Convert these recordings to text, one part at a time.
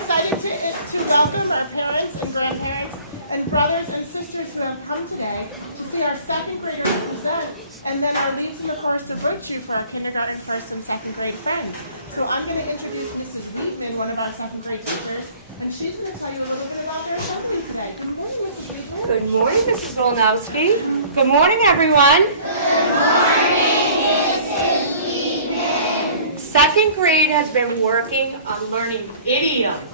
excited to welcome our parents and grandparents and brothers and sisters who have come today to see our second graders present, and then our leaves in the forest of virtue for our kindergarten, first, and second grade friends. So I'm going to introduce Mrs. Wheatman, one of our second grade teachers, and she's going to tell you a little bit about their assembly today. Good morning, Mrs. Wheatman. Good morning, Mrs. Volnowski. Good morning, everyone. Good morning, Mrs. Wheatman. Second grade has been working on learning idioms.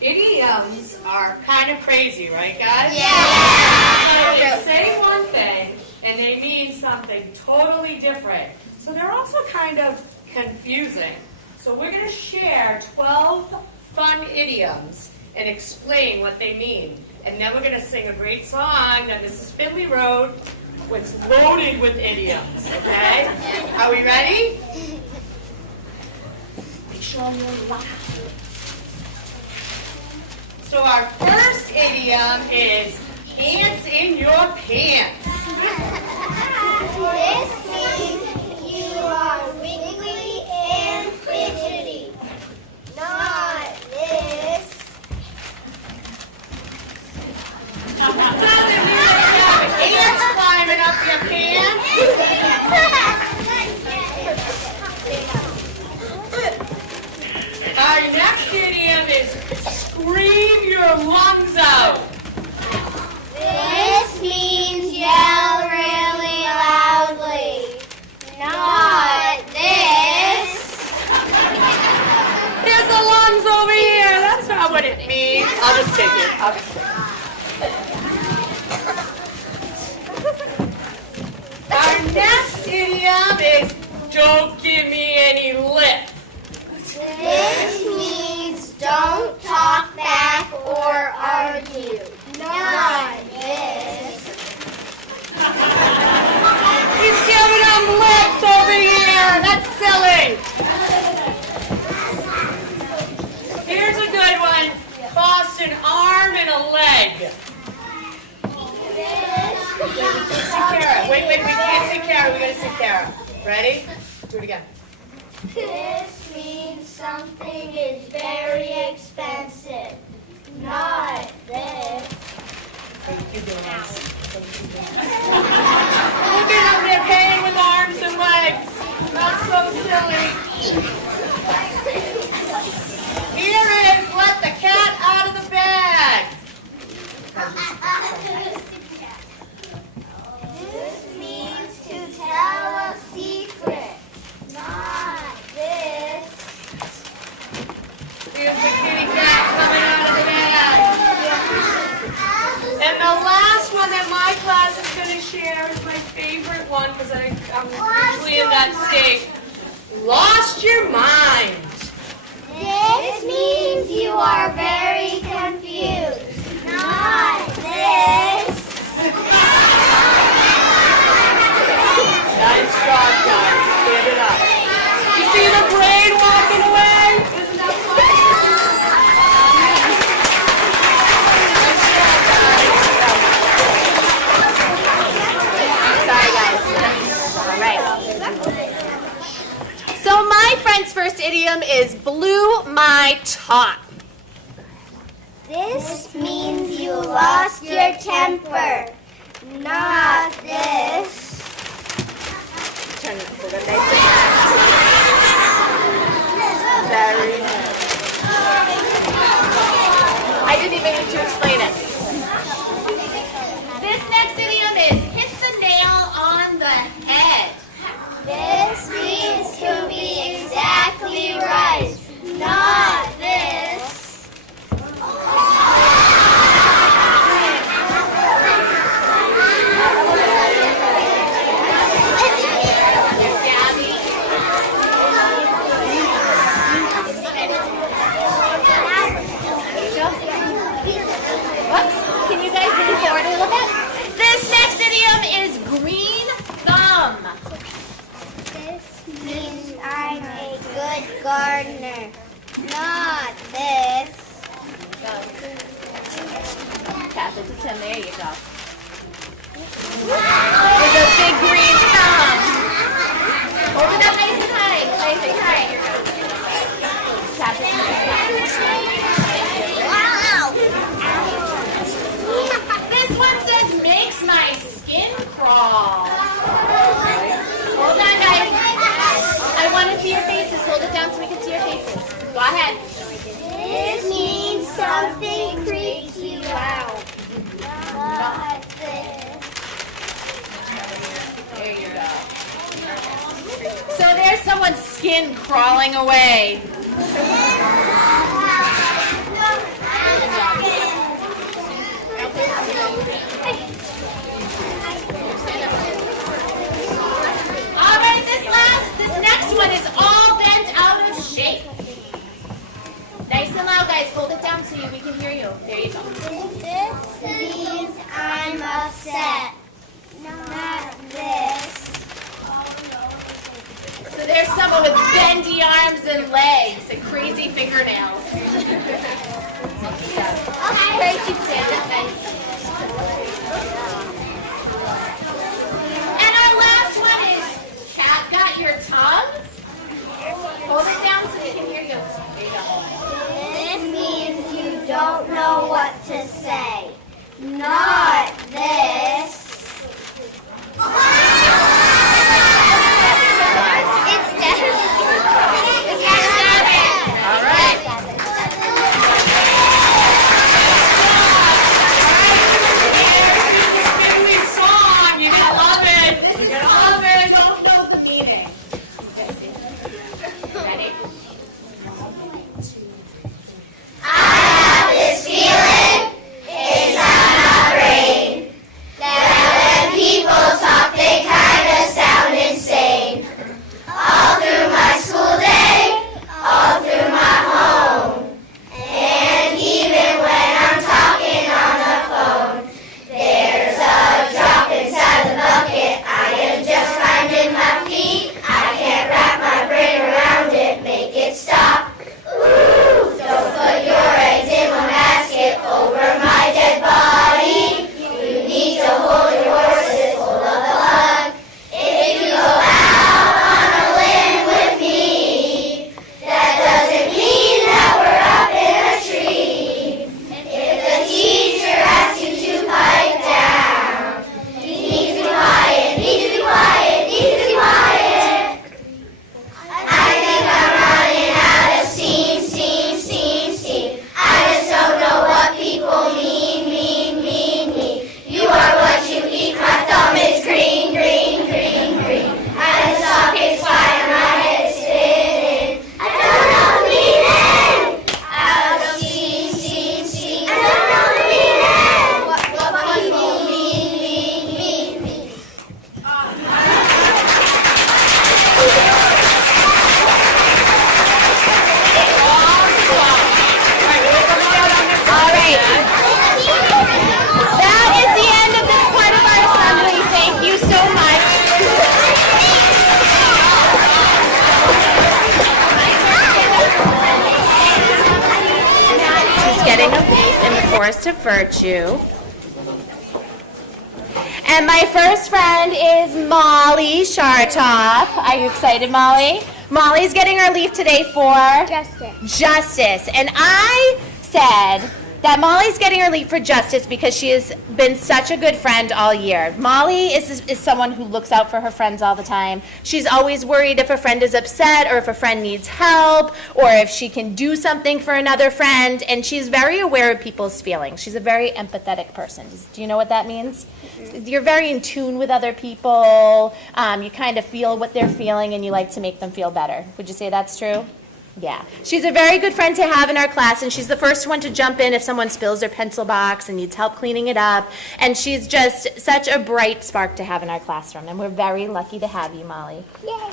Idioms are kind of crazy, right, guys? Yeah. So they say one thing, and they mean something totally different. So they're also kind of confusing. So we're going to share 12 fun idioms and explain what they mean. And then we're going to sing a great song that Mrs. Finley wrote, which is loaded with idioms, okay? Are we ready? Make sure you're loud. So our first idiom is ants in your pants. This means you are wiggly and fidgety. Not this. Doesn't mean that you have ants climbing up your pants. Our next idiom is scream your lungs out. This means yell really loudly. Not this. There's the lungs over here. That's not what it means. I'll just take it. I'll just take it. Our next idiom is don't give me any lip. This means don't talk back or argue. Not this. He's giving them lips over here. That's silly. Here's a good one. Cost an arm and a leg. Kara. Wait, we can't see Kara. We gotta see Kara. Ready? Do it again. This means something is very expensive. Not this. You're doing this. Look at them, they're paying with arms and legs. That's so silly. Here is let the cat out of the bag. This means to tell a secret. Not this. Here's the kitty cat coming out of the bag. And the last one that my class is going to share is my favorite one because I'm usually in that state. Lost your mind. This means you are very confused. Not this. Nice job, guys. Stand it up. You see the brain walking away? Isn't that fun? Nice job, guys. All right. So my friend's first idiom is blew my top. This means you lost your temper. Not this. Turn it to the nice and very nice. I didn't even need to explain it. This next idiom is hit the nail on the head. This means to be exactly right. Not this. Whoops. Can you guys move forward a little bit? This next idiom is green thumb. This means I'm a good gardener. Not this. Pass it to Tim. There you go. With a big green thumb. Hold it up nice and high. Nice and high. Pass it to Tim. So there's someone's skin crawling away. All right, this next one is all bent out of shape. Nice and loud, guys. Hold it down so we can hear you. There you go. This means I'm upset. Not this. So there's someone with bendy arms and legs and crazy fingernails. Crazy Santa face. And our last one is cat got your tongue? Hold it down so we can hear you. There you go. This means you don't know what to say. Not this. It's All right. This song, you're gonna love it. You're gonna love it. Don't know the meaning. Ready? this feeling inside my brain that when people talk, they kind of sound insane. All through my school day, all through my home, and even when I'm talking on the phone, there's a drop inside the bucket. I am just finding my feet. I can't wrap my brain around it, make it stop. Ooh, don't put your eggs in my basket over my dead body. You need to hold your horses full of the luck. If you go out on a limb with me, that doesn't mean that we're up in a tree. If the teacher asks you to pipe down, you need to be quiet, need to be quiet, need to be quiet. I think I'm running out of steam, steam, steam, steam. I just don't know what people mean, mean, mean, mean. You are what you eat, my thumb is green, green, green, green. And the socket's fire, my head is spinning. I don't know the meaning. Out of steam, steam, steam. I don't know the meaning. What people mean, mean, mean, mean. All right. That is the end of this part of our assembly. Thank you so much. She's getting a leaf in the Forest of Virtue. And my first friend is Molly Shartoff. Are you excited, Molly? Molly's getting her leaf today for justice. And I said that Molly's getting her leaf for justice because she has been such a good friend all year. Molly is someone who looks out for her friends all the time. She's always worried if a friend is upset or if a friend needs help or if she can do something for another friend. And she's very aware of people's feelings. She's a very empathetic person. Do you know what that means? You're very in tune with other people. You kind of feel what they're feeling and you like to make them feel better. Would you say that's true? Yeah. She's a very good friend to have in our class, and she's the first one to jump in if someone spills their pencil box and needs help cleaning it up. And she's just such a bright spark to have in our classroom, and we're very lucky to have you, Molly. Yay!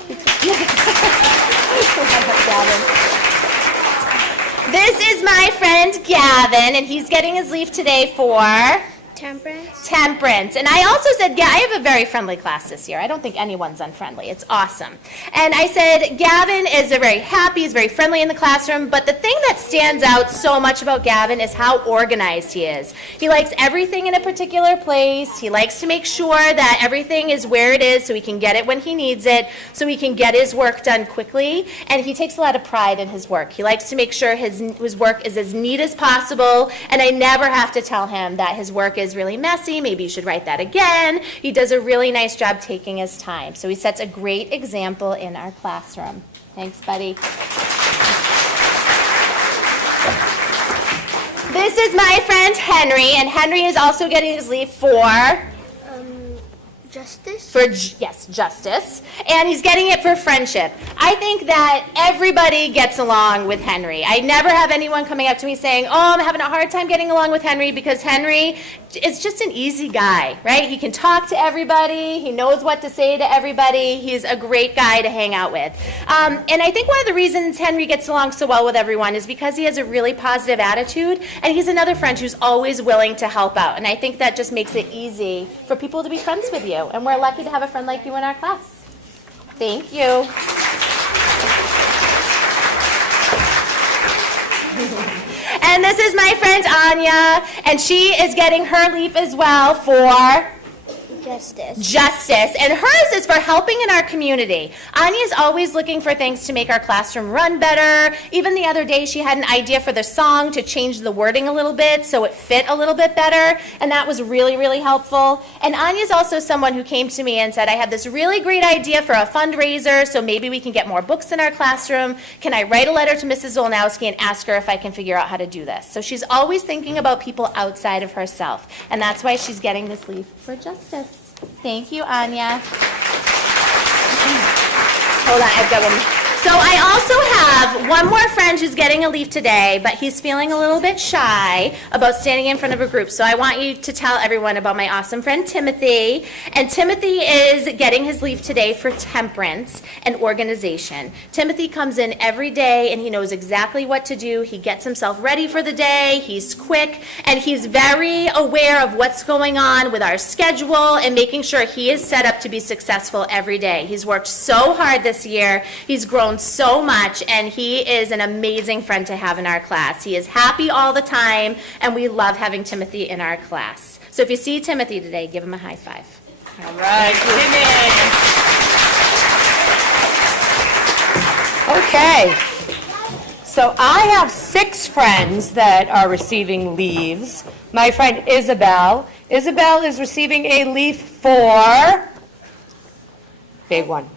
This is my friend Gavin, and he's getting his leaf today for Temperance. And I also said, yeah, I have a very friendly class this year. I don't think anyone's unfriendly. It's awesome. And I said, Gavin is very happy, he's very friendly in the classroom, but the thing that stands out so much about Gavin is how organized he is. He likes everything in a particular place. He likes to make sure that everything is where it is so he can get it when he needs it, so he can get his work done quickly. And he takes a lot of pride in his work. He likes to make sure his work is as neat as possible, and I never have to tell him that his work is really messy, maybe you should write that again. He does a really nice job taking his time. So he sets a great example in our classroom. Thanks, buddy. This is my friend Henry, and Henry is also getting his leaf for Justice? Yes, justice. And he's getting it for friendship. I think that everybody gets along with Henry. I never have anyone coming up to me saying, oh, I'm having a hard time getting along with Henry, because Henry is just an easy guy, right? He can talk to everybody. He knows what to say to everybody. He's a great guy to hang out with. And I think one of the reasons Henry gets along so well with everyone is because he has a really positive attitude, and he's another friend who's always willing to help out. And I think that just makes it easy for people to be friends with you. And we're lucky to have a friend like you in our class. Thank you. And this is my friend Anya, and she is getting her leaf as well for Justice. And hers is for helping in our community. Anya's always looking for things to make our classroom run better. Even the other day, she had an idea for the song to change the wording a little bit so it fit a little bit better, and that was really, really helpful. And Anya's also someone who came to me and said, I have this really great idea for a fundraiser, so maybe we can get more books in our classroom. Can I write a letter to Mrs. Zolnowski and ask her if I can figure out how to do this? So she's always thinking about people outside of herself, and that's why she's getting this leaf for Justice. Thank you, Anya. Hold on, I've got one. So I also have one more friend who's getting a leaf today, but he's feeling a little bit shy about standing in front of a group. So I want you to tell everyone about my awesome friend Timothy. And Timothy is getting his leaf today for temperance and organization. Timothy comes in every day and he knows exactly what to do. He gets himself ready for the day. He's quick and he's very aware of what's going on with our schedule and making sure he is set up to be successful every day. He's worked so hard this year. He's grown so much, and he is an amazing friend to have in our class. He is happy all the time, and we love having Timothy in our class. So if you see Timothy today, give him a high five. All right, Okay, so I have 6 friends that are receiving leaves. My friend Isabel. Isabel is receiving a leaf for, big one.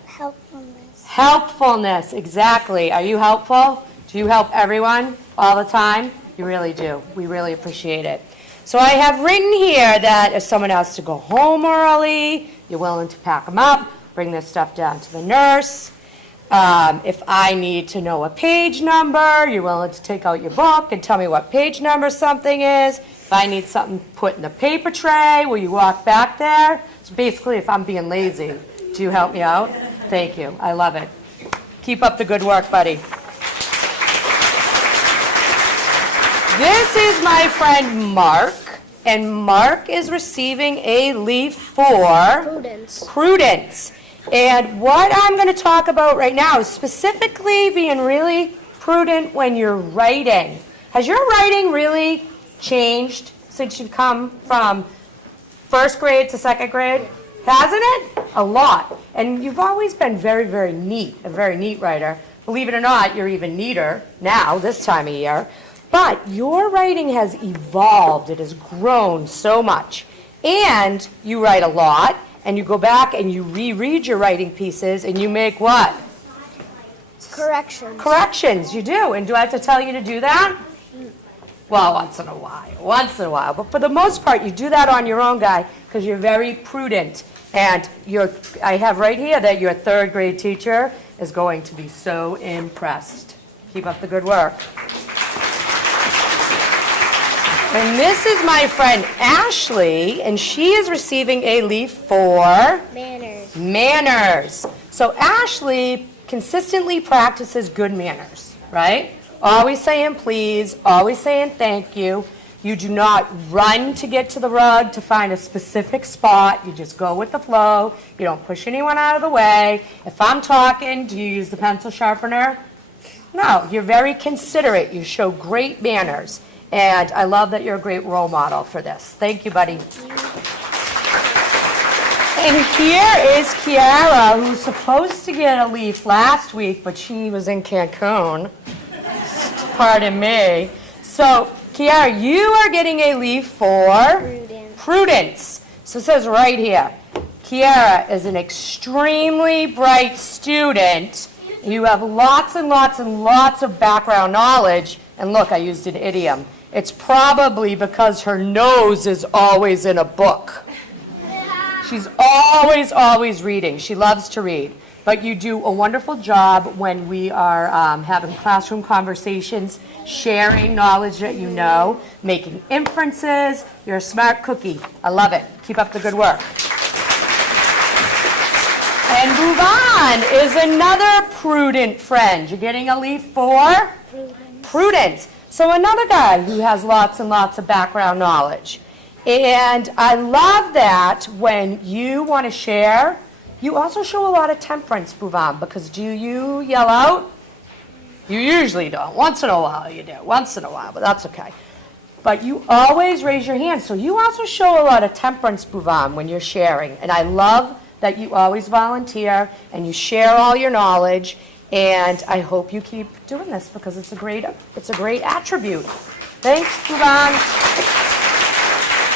Helpfulness, exactly. Are you helpful? Do you help everyone all the time? You really do. We really appreciate it. So I have written here that if someone has to go home early, you're willing to pack them up, bring this stuff down to the nurse. If I need to know a page number, you're willing to take out your book and tell me what page number something is. If I need something put in the paper tray, will you walk back there? So basically, if I'm being lazy, do you help me out? Thank you. I love it. Keep up the good work, buddy. This is my friend Mark, and Mark is receiving a leaf for Prudence. And what I'm going to talk about right now is specifically being really prudent when you're writing. Has your writing really changed since you've come from first grade to second grade? Hasn't it? A lot. And you've always been very, very neat, a very neat writer. Believe it or not, you're even neater now, this time of year. But your writing has evolved. It has grown so much. And you write a lot, and you go back and you reread your writing pieces, and you make what? Corrections. Corrections, you do. And do I have to tell you to do that? Well, once in a while. But for the most part, you do that on your own, guy, because you're very prudent. And I have right here that your 3rd grade teacher is going to be so impressed. Keep up the good work. And this is my friend Ashley, and she is receiving a leaf for manners. So Ashley consistently practices good manners, right? Always saying please, always saying thank you. You do not run to get to the rug to find a specific spot. You just go with the flow. You don't push anyone out of the way. If I'm talking, do you use the pencil sharpener? No, you're very considerate. You show great manners. And I love that you're a great role model for this. Thank you, buddy. And here is Kiara, who's supposed to get a leaf last week, but she was in Cancun. Pardon me. So, Kiara, you are getting a leaf for Prudence. So it says right here, Kiara is an extremely bright student. You have lots and lots and lots of background knowledge. And look, I used an idiom. It's probably because her nose is always in a book. She's always, always reading. She loves to read. But you do a wonderful job when we are having classroom conversations, sharing knowledge that you know, making inferences. You're a smart cookie. I love it. Keep up the good work. And move on is another prudent friend. You're getting a leaf for? Prudence. So another guy who has lots and lots of background knowledge. And I love that when you want to share, you also show a lot of temperance, Bhuvan, because do you yell out? You usually don't. Once in a while you do. Once in a while, but that's okay. But you always raise your hand. So you also show a lot of temperance, Bhuvan, when you're sharing. And I love that you always volunteer and you share all your knowledge. And I hope you keep doing this because it's a great attribute. Thanks, Bhuvan.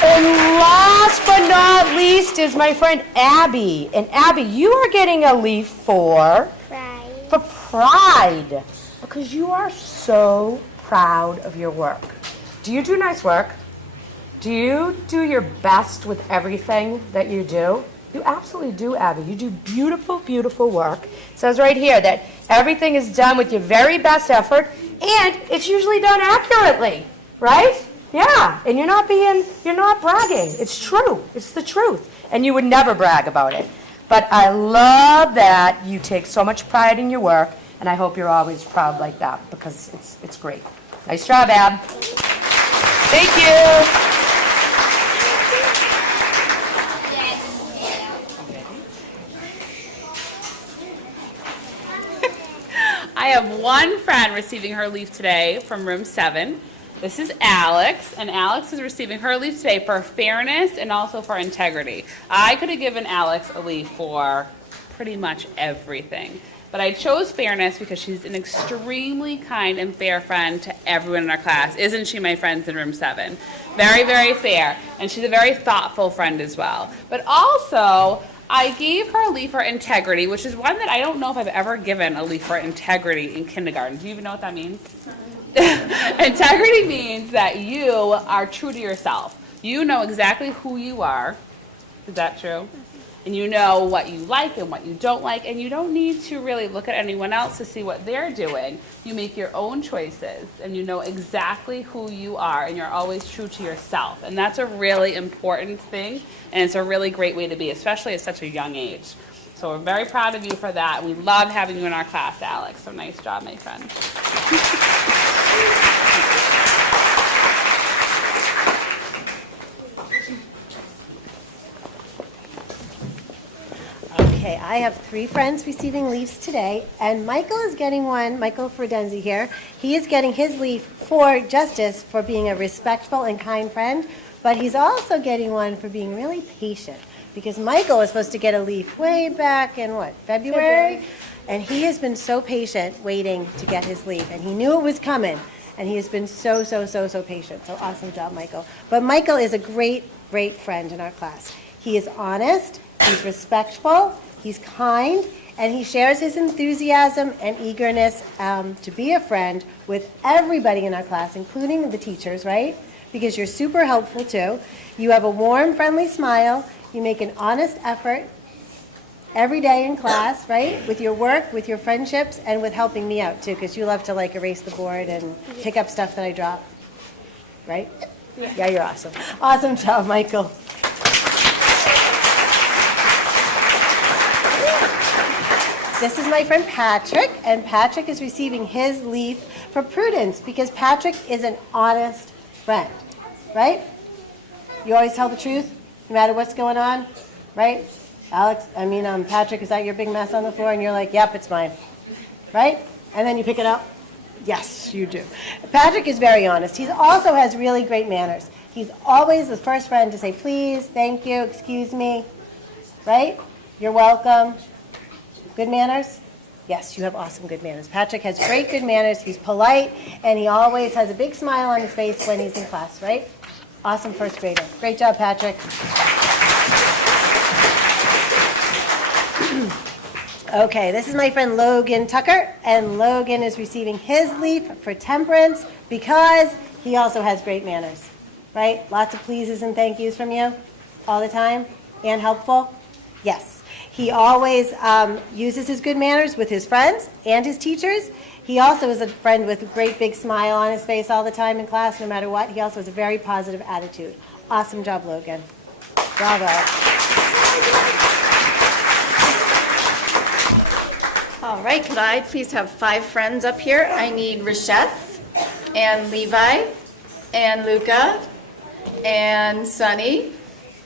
And last but not least is my friend Abby. And Abby, you are getting a leaf for pride. Because you are so proud of your work. Do you do nice work? Do you do your best with everything that you do? You absolutely do, Abby. You do beautiful, beautiful work. It says right here that everything is done with your very best effort, and it's usually done accurately, right? Yeah, and you're not bragging. It's true. It's the truth. And you would never brag about it. But I love that you take so much pride in your work, and I hope you're always proud like that because it's great. Nice job, Ab. Thank you. I have one friend receiving her leaf today from room 7. This is Alex, and Alex is receiving her leaf today for fairness and also for integrity. I could have given Alex a leaf for pretty much everything, but I chose fairness because she's an extremely kind and fair friend to everyone in our class. Isn't she, my friends in room 7? Very, very fair, and she's a very thoughtful friend as well. But also, I gave her a leaf for integrity, which is one that I don't know if I've ever given a leaf for integrity in kindergarten. Do you even know what that means? Integrity means that you are true to yourself. You know exactly who you are. Is that true? And you know what you like and what you don't like, and you don't need to really look at anyone else to see what they're doing. You make your own choices, and you know exactly who you are, and you're always true to yourself. And that's a really important thing, and it's a really great way to be, especially at such a young age. So we're very proud of you for that. We love having you in our class, Alex. So nice job, my friend. Okay, I have 3 friends receiving leaves today, and Michael is getting one, Michael Fredenzi here. He is getting his leaf for justice for being a respectful and kind friend, but he's also getting one for being really patient, because Michael was supposed to get a leaf way back in, February? And he has been so patient waiting to get his leaf, and he knew it was coming, and he has been so patient. So awesome job, Michael. But Michael is a great friend in our class. He is honest, he's respectful, he's kind, and he shares his enthusiasm and eagerness to be a friend with everybody in our class, including the teachers, right? Because you're super helpful too. You have a warm, friendly smile. You make an honest effort every day in class, right? With your work, with your friendships, and with helping me out too, because you love to erase the board and pick up stuff that I drop, right? Yeah, you're awesome. Awesome job, Michael. This is my friend Patrick, and Patrick is receiving his leaf for prudence because Patrick is an honest friend, right? You always tell the truth, no matter what's going on, right? Patrick, is that your big mess on the floor? And you're like, yep, it's mine, right? And then you pick it up. Yes, you do. Patrick is very honest. He also has really great manners. He's always the first friend to say, please, thank you, excuse me, right? You're welcome. Good manners? Yes, you have awesome good manners. Patrick has great good manners. He's polite, and he always has a big smile on his face when he's in class, right? Awesome first grader. Great job, Patrick. Okay, this is my friend Logan Tucker, and Logan is receiving his leaf for temperance because he also has great manners, right? Lots of pleases and thank yous from you all the time. and helpful? Yes. He always uses his good manners with his friends and his teachers. He also is a friend with a great big smile on his face all the time in class, no matter what. He also has a very positive attitude. Awesome job, Logan. Bravo. All right, could I please have 5 friends up here? I need Rasheth and Levi and Luca and Sunny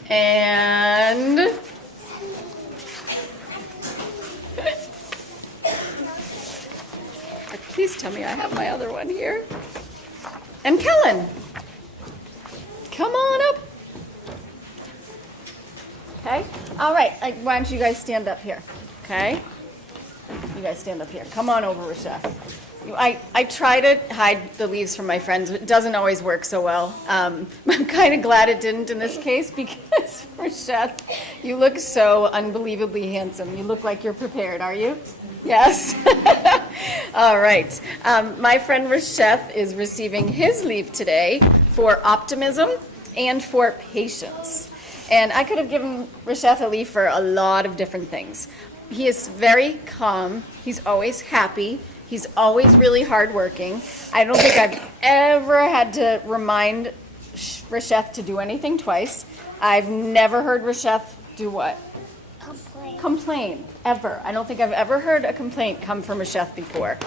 and please tell me I have my other one here. And Kellen. Come on up. Okay. All right. Why don't you guys stand up here? Okay. You guys stand up here. Come on over, Rasheth. I try to hide the leaves from my friends, but it doesn't always work so well. I'm kind of glad it didn't in this case because, Rasheth, you look so unbelievably handsome. You look like you're prepared, are you? Yes. All right. My friend Rasheth is receiving his leaf today for optimism and for patience. And I could have given Rasheth a leaf for a lot of different things. He is very calm. He's always happy. He's always really hardworking. I don't think I've ever had to remind Rasheth to do anything twice. I've never heard Rasheth do what? Complain, ever. I don't think I've ever heard a complaint come from Rasheth before.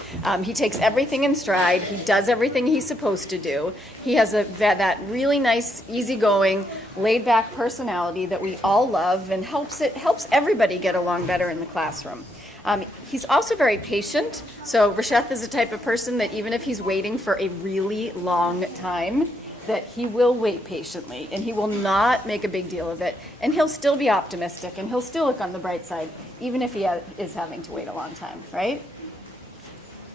He takes everything in stride. He does everything he's supposed to do. He has that really nice, easygoing, laid-back personality that we all love and helps everybody get along better in the classroom. He's also very patient. So Rasheth is the type of person that even if he's waiting for a really long time, that he will wait patiently and he will not make a big deal of it, and he'll still be optimistic and he'll still look on the bright side even if he is having to wait a long time, right?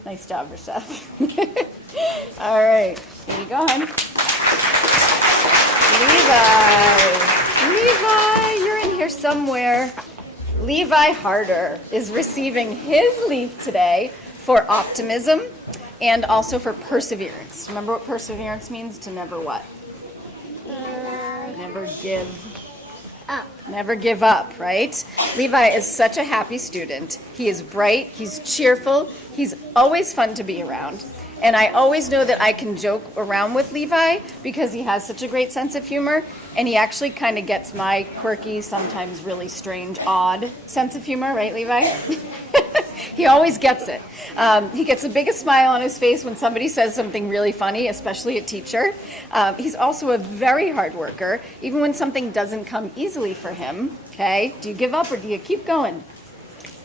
Nice job, Rasheth. All right, here you go, hon. Levi, you're in here somewhere. Levi Harder is receiving his leaf today for optimism and also for perseverance. Remember what perseverance means? To never what? Never give up. Never give up, right? Levi is such a happy student. He is bright, he's cheerful, he's always fun to be around. And I always know that I can joke around with Levi because he has such a great sense of humor, and he actually kind of gets my quirky, sometimes really strange, odd sense of humor, right, Levi? He always gets it. He gets the biggest smile on his face when somebody says something really funny, especially a teacher. He's also a very hard worker, even when something doesn't come easily for him. Okay, do you give up or do you keep going?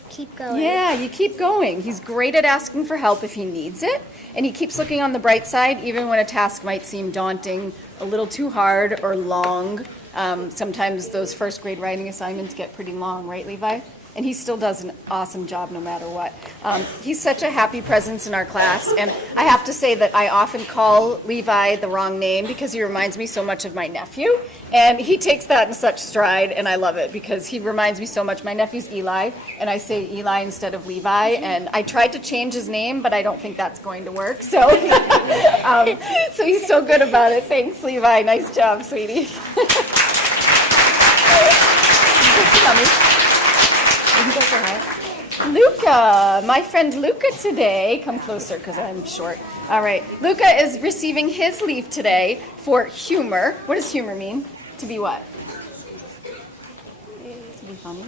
Keep going. Yeah, you keep going. He's great at asking for help if he needs it, and he keeps looking on the bright side even when a task might seem daunting, a little too hard or long. Sometimes those first grade writing assignments get pretty long, right, Levi? And he still does an awesome job no matter what. He's such a happy presence in our class, and I have to say that I often call Levi the wrong name because he reminds me so much of my nephew, and he takes that in such stride, and I love it because he reminds me so much. My nephew's Eli, and I say Eli instead of Levi, and I tried to change his name, but I don't think that's going to work, so so he's so good about it. Thanks, Levi. Nice job, sweetie. Luca, my friend Luca today, come closer because I'm short. All right, Luca is receiving his leaf today for humor. What does humor mean? To be what? To be funny?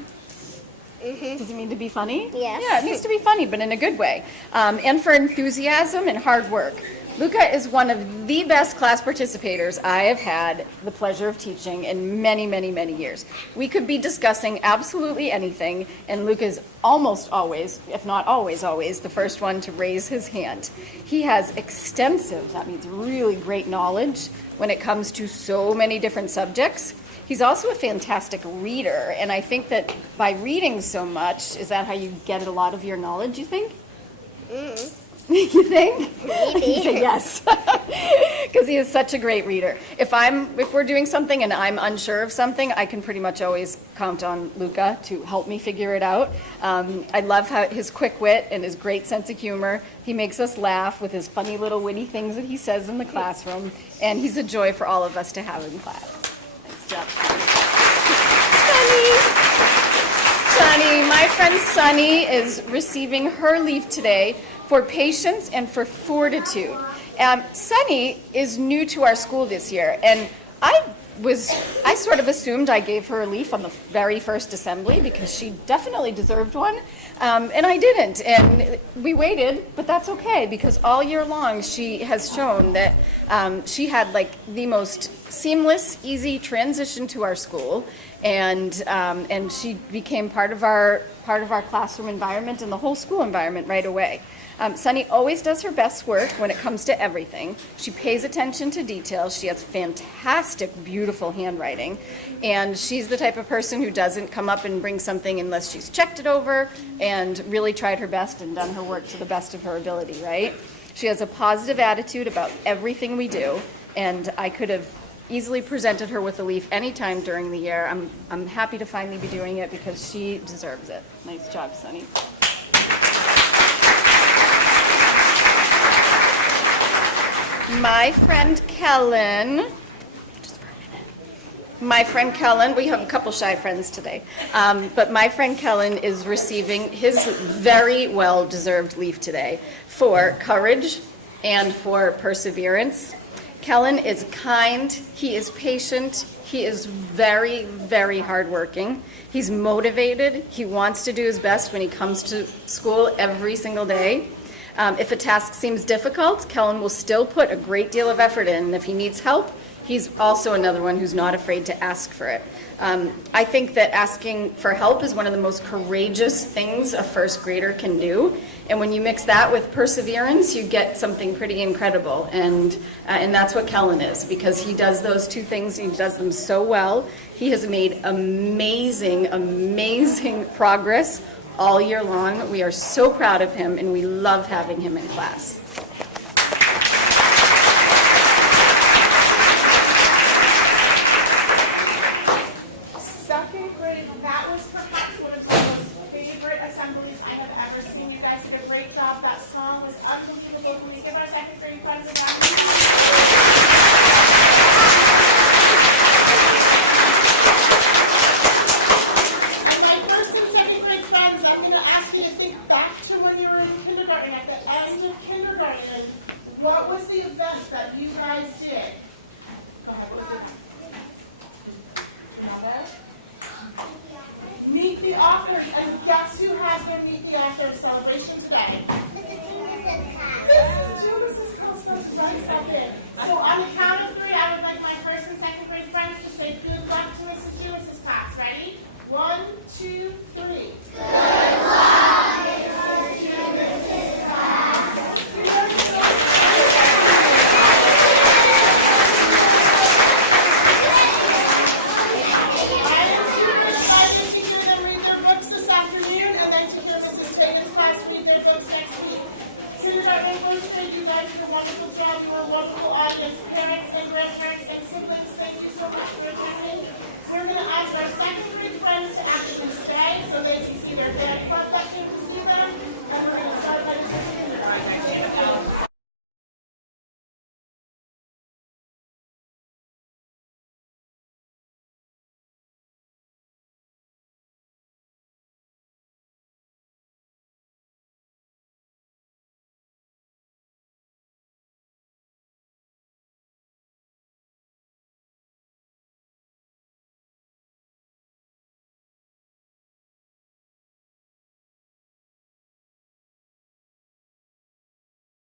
Does it mean to be funny? Yes. Yeah, it means to be funny, but in a good way. And for enthusiasm and hard work. Luca is one of the best class participators I have had the pleasure of teaching in many, many, many years. We could be discussing absolutely anything, and Luca is almost always, if not always, the first one to raise his hand. He has extensive, that means really great knowledge when it comes to so many different subjects. He's also a fantastic reader, and I think that by reading so much, is that how you get a lot of your knowledge, you think? You think? Maybe. You say yes, because he is such a great reader. If we're doing something and I'm unsure of something, I can pretty much always count on Luca to help me figure it out. I love his quick wit and his great sense of humor. He makes us laugh with his funny little witty things that he says in the classroom, and he's a joy for all of us to have in class. Nice job. Sunny, my friend Sunny is receiving her leaf today for patience and for fortitude. Sunny is new to our school this year, and I sort of assumed I gave her a leaf on the very first assembly because she definitely deserved one, and I didn't. And we waited, but that's okay because all year long she has shown that she had like the most seamless, easy transition to our school, and she became part of our classroom environment and the whole school environment right away. Sunny always does her best work when it comes to everything. She pays attention to details. She has fantastic, beautiful handwriting. And she's the type of person who doesn't come up and bring something unless she's checked it over and really tried her best and done her work to the best of her ability, right? She has a positive attitude about everything we do. And I could have easily presented her with a leaf anytime during the year. I'm happy to finally be doing it because she deserves it. Nice job, Sunny. My friend Kellen, we have a couple shy friends today, but my friend Kellen is receiving his very well-deserved leaf today for courage and for perseverance. Kellen is kind, he is patient, he is very, very hardworking. He's motivated, he wants to do his best when he comes to school every single day. If a task seems difficult, Kellen will still put a great deal of effort in. And if he needs help, he's also another one who's not afraid to ask for it. I think that asking for help is one of the most courageous things a first grader can do. And when you mix that with perseverance, you get something pretty incredible. And that's what Kellen is, because he does those two things, and he does them so well. He has made amazing, amazing progress all year long. We are so proud of him, and we love having him in class.